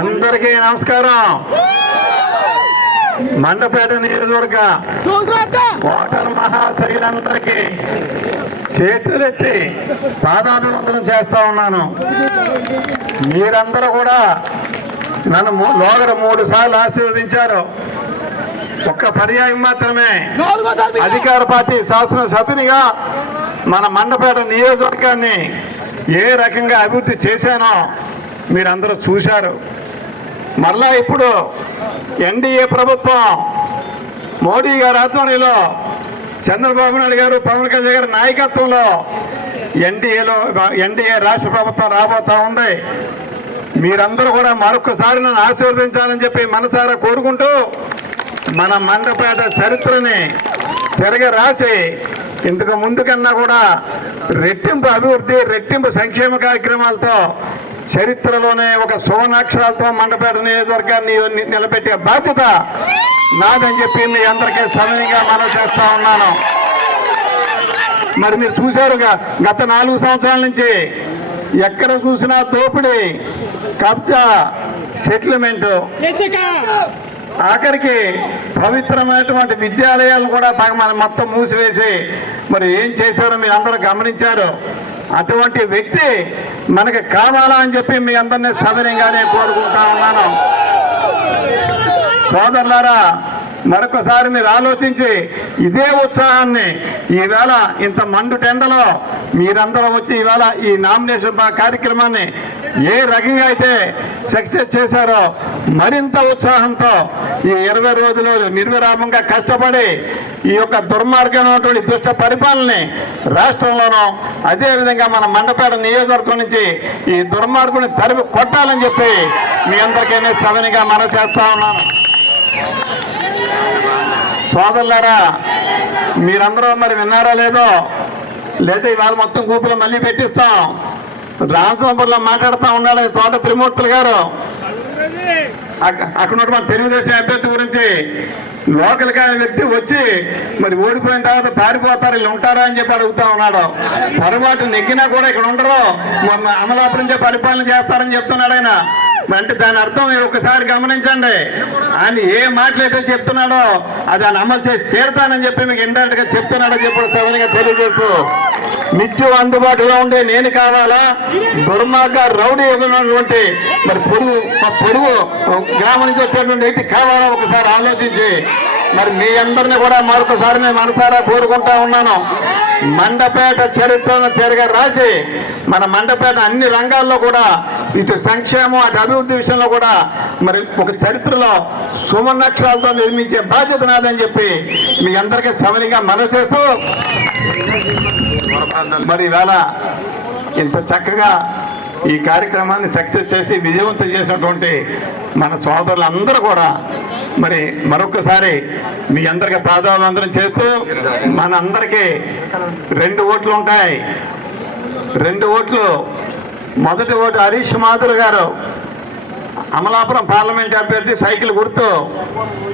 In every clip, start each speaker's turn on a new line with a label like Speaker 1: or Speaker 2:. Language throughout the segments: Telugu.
Speaker 1: అందరికీ నమస్కారం. మండపేట నియోజకవర్గ ఓటర్ మహాశైలందరికీ చేతులెత్తి పాదాభివందనం చేస్తా ఉన్నాను. మీరందరూ కూడా నన్ను లోగడ మూడు సార్లు ఆశీర్వదించారు. ఒక్క పర్యాయం మాత్రమే. అధికార పార్టీ శాసన సభ్యునిగా మన మండపేట నియోజకవర్గాన్ని ఏ రకంగా అభివృద్ధి చేశానో మీరందరూ చూశారు. మరలా ఇప్పుడు ఎన్డీఏ ప్రభుత్వం మోడీ గారి ఆధ్వర్యంలో చంద్రబాబు నాయుడు గారు పవన్ కళ్యాణ్ గారి నాయకత్వంలో ఎన్డీఏలో ఎన్డీఏ రాష్ట్ర ప్రభుత్వం రాబోతా ఉంది. మీరందరూ కూడా మరొకసారి నన్ను ఆశీర్వదించాలని చెప్పి మనసారా కోరుకుంటూ మన మండపేట చరిత్రని తిరగ రాసి ఇంతకు ముందు కన్నా కూడా రెట్టింపు అభివృద్ధి రెట్టింపు సంక్షేమ కార్యక్రమాలతో చరిత్రలోనే ఒక సువర్ణాక్షరాలతో మండపేట నియోజకవర్గాన్ని నిలబెట్టే బాధ్యత నాదని చెప్పి మీ అందరికీ సమయంగా మనం చేస్తా ఉన్నాను. మరి మీరు చూశారు గత నాలుగు సంవత్సరాల నుంచి ఎక్కడ చూసినా దోపిడీ కబ్జా సెటిల్మెంట్ ఆఖరికి పవిత్రమైనటువంటి విద్యాలయాలను కూడా మనం మొత్తం మూసివేసి మరి ఏం చేశారో మీరు అందరూ గమనించారు. అటువంటి వ్యక్తి మనకి కావాలా అని చెప్పి మీ అందరినీ సదనంగానే కోరుకుంటా ఉన్నాను. సోదరులారా మరొకసారి మీరు ఆలోచించి ఇదే ఉత్సాహాన్ని ఈవేళ ఇంత మండు టెండలో మీరందరూ వచ్చి ఈవేళ ఈ నామినేషన్ కార్యక్రమాన్ని ఏ రకంగా అయితే సక్సెస్ చేశారో మరింత ఉత్సాహంతో ఈ ఇరవై రోజులు నిర్విరామంగా కష్టపడి ఈ యొక్క దుర్మార్గమైనటువంటి దుష్ట పరిపాలనని రాష్ట్రంలోనూ అదేవిధంగా మన మండపేట నియోజకవర్గం నుంచి ఈ దుర్మార్గుని తరిమి కొట్టాలని చెప్పి మీ అందరికైనా సవనిగా మనం చేస్తా ఉన్నాను. సోదరులారా మీరందరూ మరి విన్నారా లేదో లేదా ఇవాళ మొత్తం కూపులు మళ్ళీ పెట్టిస్తాం. రామచంద్రపురంలో మాట్లాడుతూ ఉన్నాడు తోట త్రిమూర్తులు గారు. అక్కడ ఉన్నటువంటి తెలుగుదేశం అభ్యర్థి గురించి లోకల్ కాని వ్యక్తి వచ్చి మరి ఓడిపోయిన తర్వాత పారిపోతారు వీళ్ళు ఉంటారా అని చెప్పి అడుగుతా ఉన్నాడు. పొరపాటు నెగ్గినా కూడా ఇక్కడ ఉండరు. మొన్న అమలాపురం నుంచి పరిపాలన చేస్తారని చెప్తున్నాడు ఆయన. అంటే దాని అర్థం మీరు ఒకసారి గమనించండి. ఆయన ఏ మాటలైతే చెప్తున్నాడో అది ఆయన అమలు చేసి తీరతానని చెప్పి మీకు ఇండైరెక్ట్గా చెప్తున్నాడని చెప్పి సవరిగా తెలియజేస్తూ నిత్యం అందుబాటులో ఉండే నేను కావాలా? దుర్మార్గ రౌడీ ఉన్నటువంటి మరి పొరుగు మా పొరుగు గ్రామం నుంచి వచ్చేటువంటి వ్యక్తి కావాలా? ఒకసారి ఆలోచించి. మరి మీ అందరిని కూడా మరొకసారి మేము మనసారా కోరుకుంటా ఉన్నాను. మండపేట చరిత్రను తిరగ రాసి మన మండపేట అన్ని రంగాల్లో కూడా ఇటు సంక్షేమం అటు అభివృద్ధి విషయంలో కూడా మరి ఒక చరిత్రలో సువర్ణాక్షరాలతో నిర్మించే బాధ్యత నాదని చెప్పి మీ అందరికీ సమనిగా మనవి చేస్తూ మరి ఇవాళ ఇంత చక్కగా ఈ కార్యక్రమాన్ని సక్సెస్ చేసి విజయవంతం చేసినటువంటి మన సోదరులందరూ కూడా మరి మరొకసారి మీ అందరికి పాదాలందరం చేస్తూ మన అందరికీ రెండు ఓట్లు ఉంటాయి. రెండు ఓట్లు మొదటి ఓటు హరీష్ మాధుర్ గారు. అమలాపురం పార్లమెంట్ అభ్యర్థి సైకిల్ గుర్తు.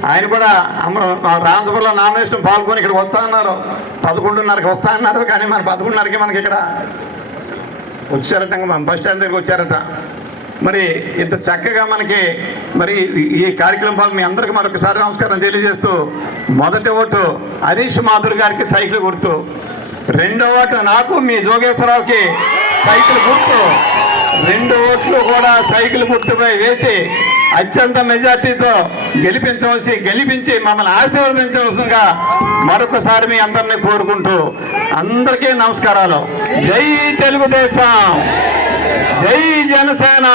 Speaker 1: ఆయన కూడా అమర రామచపురంలో నామినేషన్ పాల్గొని ఇక్కడికి వస్తా అన్నారు. పదకొండున్నరకి వస్తా అన్నారు కానీ మన పదకొండున్నరకి మనకి ఇక్కడ వచ్చారట మన బస్ స్టాండ్ దగ్గరికి వచ్చారట. మరి ఇంత చక్కగా మనకి మరి ఈ- ఈ కార్యక్రమం పాల్గొని మీ అందరికీ మరొకసారి నమస్కారం తెలియజేస్తూ మొదటి ఓటు హరీష్ మాధుర్ గారికి సైకిల్ గుర్తు. రెండో ఓటు నాకు మీ జోగేశ్వరరావుకి. సైకిల్ గుర్తు. రెండు ఓట్లు కూడా సైకిల్ గుర్తుపై వేసి అత్యంత మెజార్టీతో గెలిపించవలసి గెలిపించి మమ్మల్ని ఆశీర్వదించవలసిందిగా మరొకసారి మీ అందరినీ కోరుకుంటూ అందరికీ నమస్కారాలు. జై తెలుగుదేశం! జై జనసేన!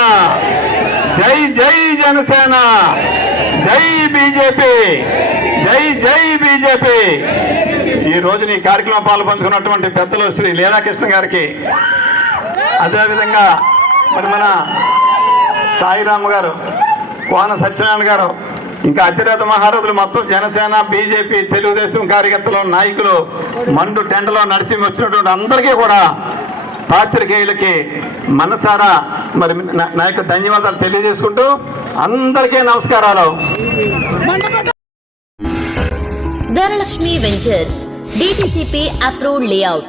Speaker 1: జై జై జనసేన! జై బీజేపీ! జై జై బీజేపీ! ఈ రోజున ఈ కార్యక్రమం పాల్పంచుకున్నటువంటి పెద్దలు శ్రీ లీలాకృష్ణ గారికి అదేవిధంగా మరి మన సాయిరామ్ గారు కోన సత్యనారాయణ గారు ఇంకా అతిరేత మహారథులు మొత్తం జనసేన బీజేపీ తెలుగుదేశం కార్యకర్తలు నాయకులు మండు టెండలో నడిచి వచ్చినటువంటి అందరికీ కూడా పాత్రికేయులకి మనసారా మరి నా- నా యొక్క ధన్యవాదాలు తెలియజేసుకుంటూ అందరికీ నమస్కారాలు.
Speaker 2: Dhanalakshmi ventures DTCP approved layout